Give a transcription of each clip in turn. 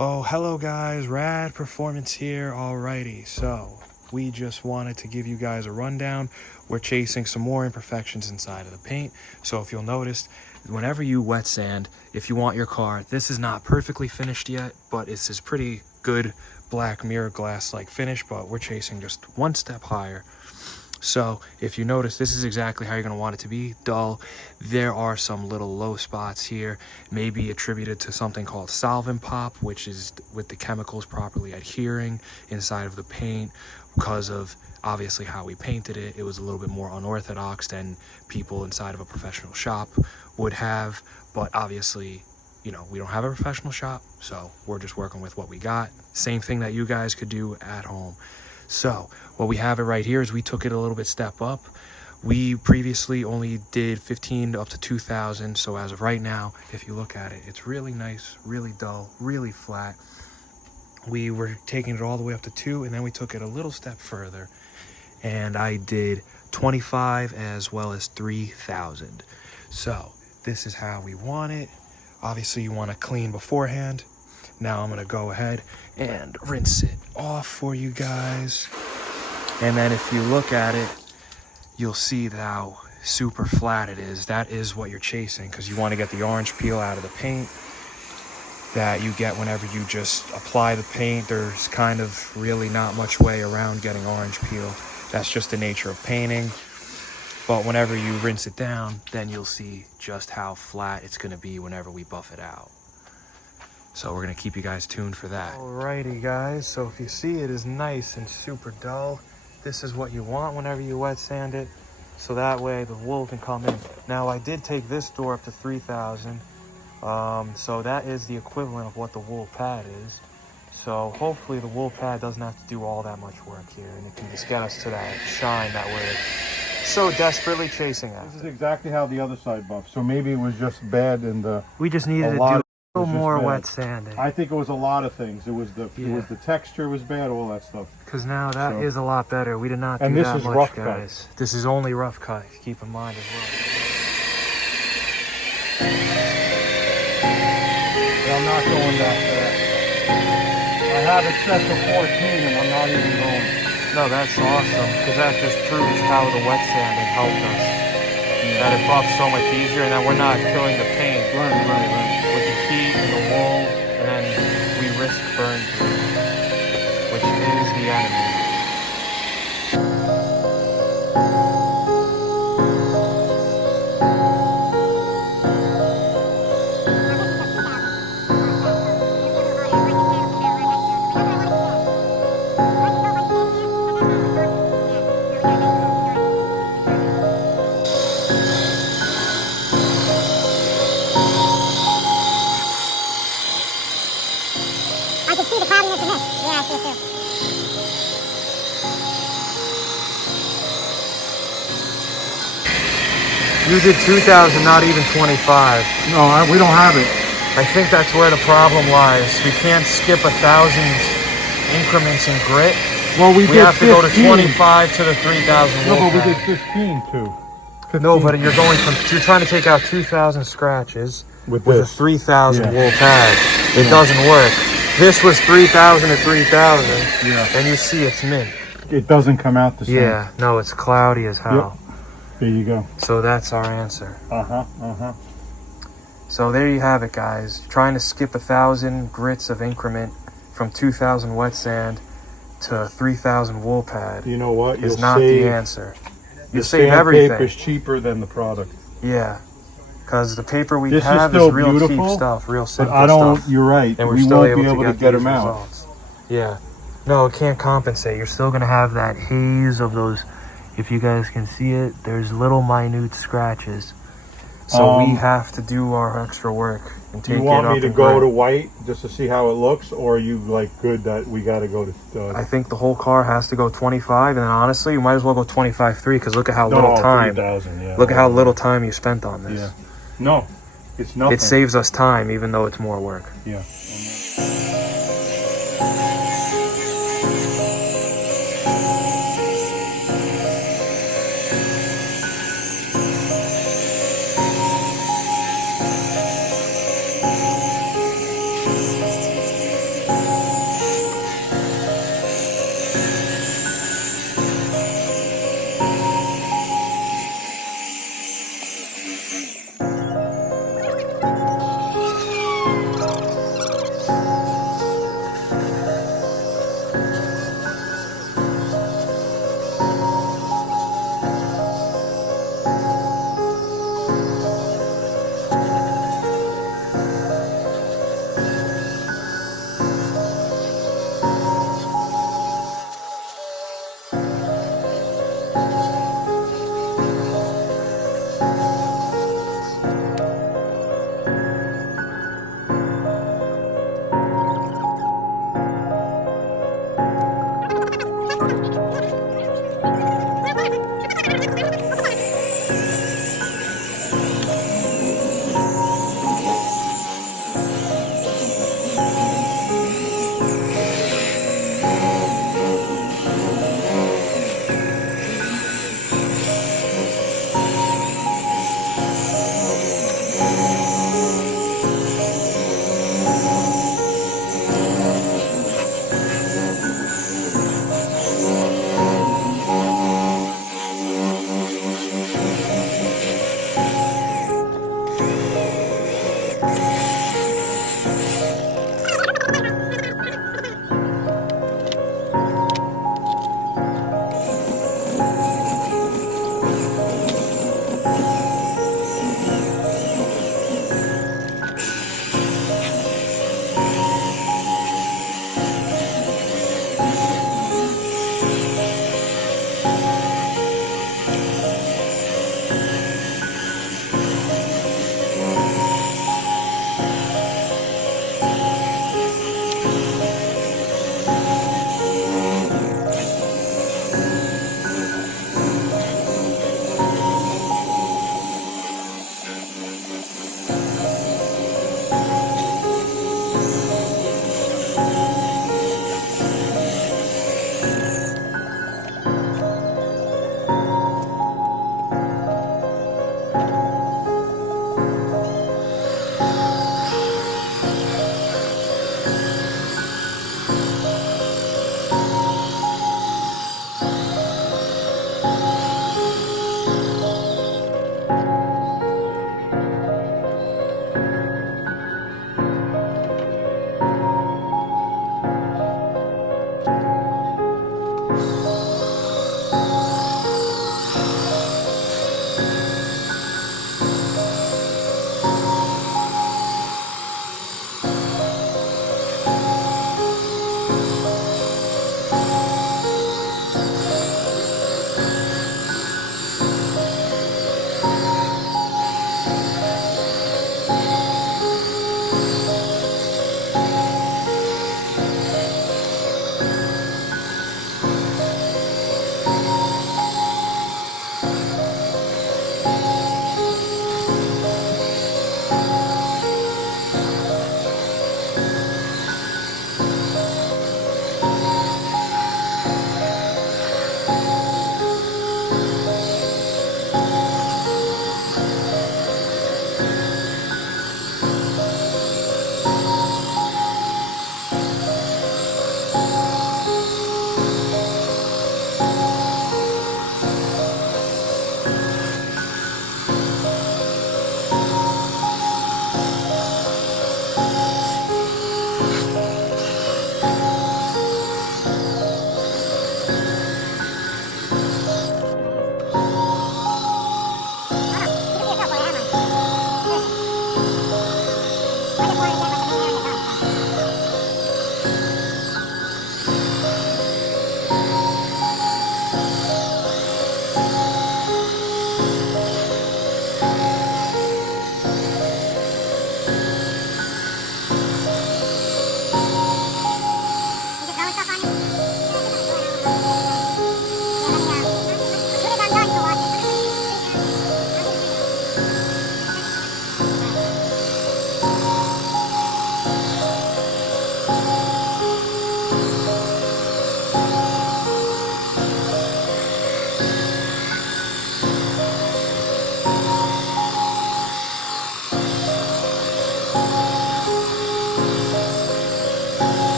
Oh, hello guys, Rad Performance here. Alrighty, so we just wanted to give you guys a rundown. We're chasing some more imperfections inside of the paint. So if you'll notice, whenever you wet sand, if you want your car, this is not perfectly finished yet, but it's this pretty good black mirror glass like finish, but we're chasing just one step higher. So if you notice, this is exactly how you're going to want it to be, dull. There are some little low spots here, maybe attributed to something called solvent pop, which is with the chemicals properly adhering inside of the paint. Because of obviously how we painted it, it was a little bit more unorthodox than people inside of a professional shop would have. But obviously, you know, we don't have a professional shop, so we're just working with what we got. Same thing that you guys could do at home. So what we have it right here is we took it a little bit step up. We previously only did 15 up to 2,000. So as of right now, if you look at it, it's really nice, really dull, really flat. We were taking it all the way up to 2, and then we took it a little step further. And I did 25 as well as 3,000. So this is how we want it. Obviously you want to clean beforehand. Now I'm going to go ahead and rinse it off for you guys. And then if you look at it, you'll see how super flat it is. That is what you're chasing, because you want to get the orange peel out of the paint that you get whenever you just apply the paint. There's kind of really not much way around getting orange peel. That's just the nature of painting. But whenever you rinse it down, then you'll see just how flat it's going to be whenever we buff it out. So we're going to keep you guys tuned for that. Alrighty guys, so if you see it is nice and super dull, this is what you want whenever you wet sand it. So that way the wool can come in. Now I did take this door up to 3,000. So that is the equivalent of what the wool pad is. So hopefully the wool pad doesn't have to do all that much work here, and it can just get us to that shine that we're so desperately chasing after. This is exactly how the other side buffed. So maybe it was just bad in the... We just needed to do a little more wet sanding. I think it was a lot of things. It was the texture was bad, all that stuff. Because now that is a lot better. We did not do and this that is much, rough guys. cut. This is only rough cut. Keep in mind as well. But I'm not going that fast. I have it set to 14 and I'm not even going. No, that's awesome, because that just proves how the wet sanding helped us. That it buffs so much easier, and that we're not killing the paint. Right. With the heat and the wool, and then we risk burn through, which is the enemy. I can see the cloudiness in this. Yeah, I see it too. You did 2,000, not even 25. No, we don't have it. I think that's where the problem lies. We can't skip 1,000 increments in grit. Well, we did have to 15. go to 25 to the 3,000 No, wool but we pad. did 15 too. 15. No, but you're trying to take out 2,000 scratches with a 3,000 wool pad. It doesn't work. This was 3,000 to 3,000. Yeah. And you see it's mint. It doesn't come out the same. Yeah, no, it's cloudy as hell. Yep. There you go. So that's our answer. Uh-huh. So there you have it, guys. Trying to skip 1,000 grits of increment from 2,000 wet sand to 3,000 wool pad. You know what? Is not the answer. You save sandpaper everything. is cheaper than the product. Yeah, because the paper we This have is still real beautiful, cheap stuff, real simple But I don't. stuff. You're right. And we're we still won't able be able to get these them out. results. Yeah. No, it can't compensate. You're still going to have that haze of those. If you guys can see it, there's little minute scratches. So we have to do our extra work and take it up. You want me to and go grit. to white just to see how it looks, or are you like good that we got to go to? I think the whole car has to go 25, and then honestly, you might as well go 25.3 because look at how little time. 3,000, yeah. Look at how little time you spent on this. Yeah. No, it's nothing. It saves us time, even though it's more work. Yeah.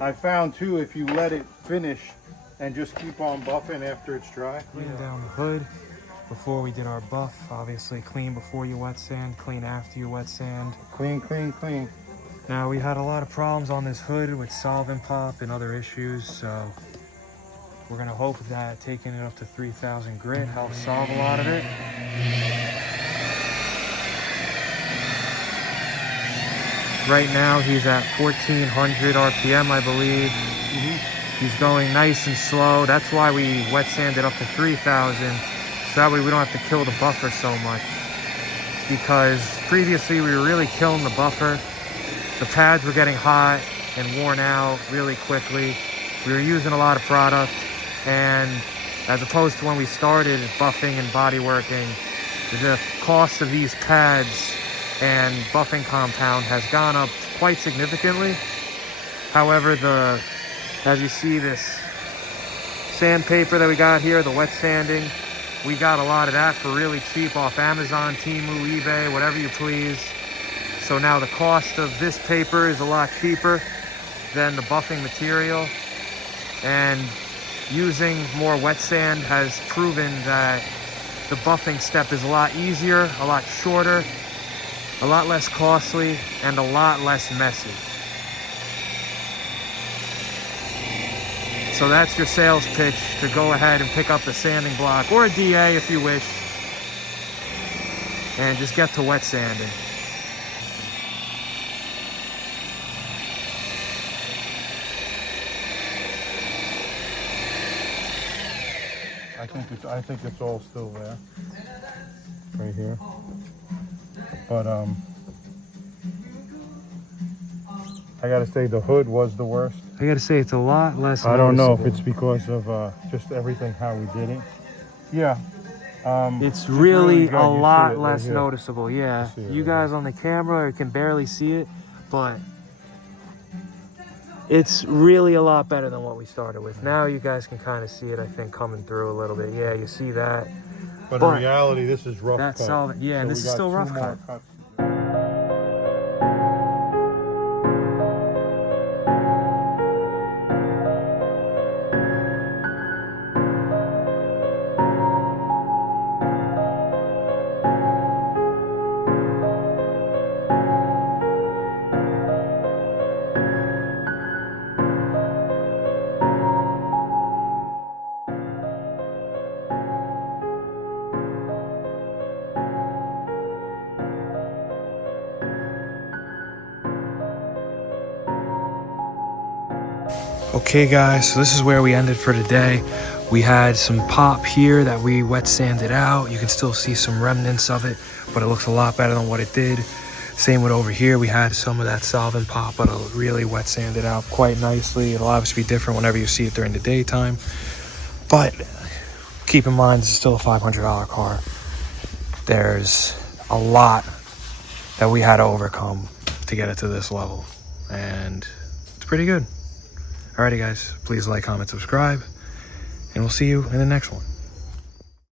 I found too, if you let it finish and just keep on buffing after it's dry. Clean down the hood before we did our buff. Obviously clean before you wet sand, clean after you wet sand. Clean, clean, clean. Now we had a lot of problems on this hood with solvent pop and other issues, so we're gonna hope that taking it up to 3,000 grit helps solve a lot of it. Right now he's at 1400 RPM, I believe. He's going nice and slow. That's why we wet sanded up to 3,000. So that way we don't have to kill the buffer so much. Because previously we were really killing the buffer. The pads were getting hot and worn out really quickly. We were using a lot of product. And as opposed to when we started buffing and body working, the cost of these pads and buffing compound has gone up quite significantly. However, as you see, this sandpaper that we got here, the wet sanding, we got a lot of that for really cheap off Amazon, Temu, eBay, whatever you please. So now the cost of this paper is a lot cheaper than the buffing material. And using more wet sand has proven that the buffing step is a lot easier, a lot shorter, a lot less costly, and a lot less messy. So that's your sales pitch to go ahead and pick up the sanding block, or a DA if you wish, and just get to wet sanding. I think it's all still there, right here. But I gotta say the hood was the worst. I gotta say it's a lot less I don't know if noticeable. it's because of just everything how we did it. Yeah. It's really good. a You see lot it right less here. noticeable. Yeah, You see it you right guys on the camera can barely see it, but it's really a lot better than what we started with. Now you guys can kind of see it, I think, coming through a little bit. Yeah, you see that. But in reality, this is rough That's cut. solid. Yeah, and So this we is got still two rough more cut. cuts. Okay guys, so this is where we ended for today. We had some pop here that we wet sanded out. You can still see some remnants of it, but it looks a lot better than what it did. Same with over here, we had some of that solvent pop, but it'll really wet sanded out quite nicely. It'll obviously be different whenever you see it during the daytime. But keep in mind, this is still a $500 car. There's a lot that we had to overcome to get it to this level, and it's pretty good. Alrighty guys, please like, comment, subscribe, and we'll see you in the next one.